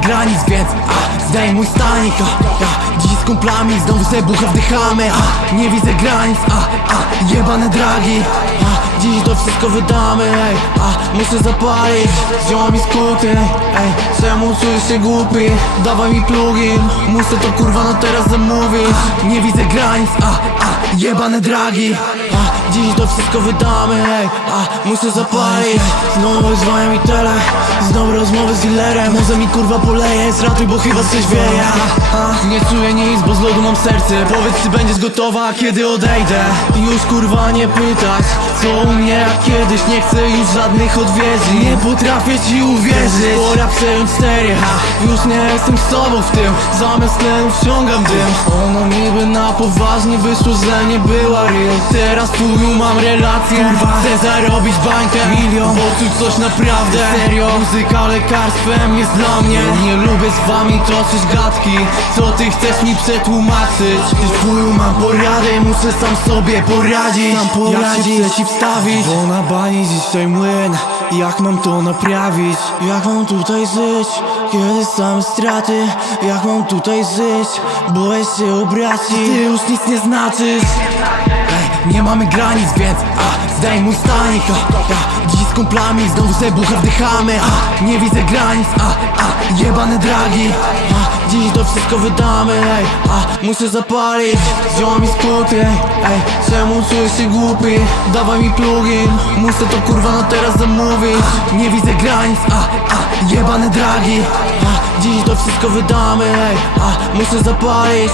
granic, więc a, zdejmuj stanik a, a, Dziś z kumplami znowu se bucha wdychamy a, Nie widzę granic, a, a, jebane dragi a, wszystko wydamy, ej, a, muszę zapalić. Wziąłem mi skuty, ej, czemu czuję się głupi? Dawaj mi plugin, muszę to kurwa na teraz zamówić. Nie widzę granic, a, a, jebane dragi. A, Dziś to wszystko wydamy, ej, a, muszę zapalić. Znowu wyzwania mi tele, znowu rozmowy z dealerem. Może mi kurwa poleje, zratuj, bo chyba coś wieje. A, Nie czuję nic, bo z lodu mam serce. Powiedz, czy będziesz gotowa, kiedy odejdę. Już kurwa nie pytać, co u mnie jak kiedyś Nie chcę już żadnych odwiedzi Nie potrafię ci uwierzyć. Pora przejąć stery, ha. Już nie jestem z sobą w tym. Zamiast tlenu wciągam dym. Ono niby na poważnie wyszło, że nie była real. Teraz chuju mam relację Kurwa, chcę zarobić bańkę. Milion, poczuć coś naprawdę. Serio, muzyka lekarstwem jest dla mnie. Nie lubię z wami toczyć gadki. Co ty chcesz mi przetłumaczyć? Chuju mam porady, muszę sam sobie poradzić. Sam poradzić, jak się przeciwstawić Bo na bani dzisiaj młyn Jak mam to naprawić? Jak mam tutaj żyć? Kiedy same straty Jak mam tutaj żyć? Boję się obrazić Ty już nic nie znaczysz Ej, nie mamy granic, więc a, zdejmuj stanik a, a, Dziś z kumplami znowu se bucha wdychamy a, Nie widzę granic, a, a, jebane dragi Dziś to wszystko wydamy, ej, a, muszę zapalić. Wziąłem mi skuty, ej, czemu czuję się głupi? Dawaj mi plugin, muszę to kurwa na teraz zamówić. Nie widzę granic, a, a, jebane dragi. A, Dziś to wszystko wydamy, ej, a, muszę zapalić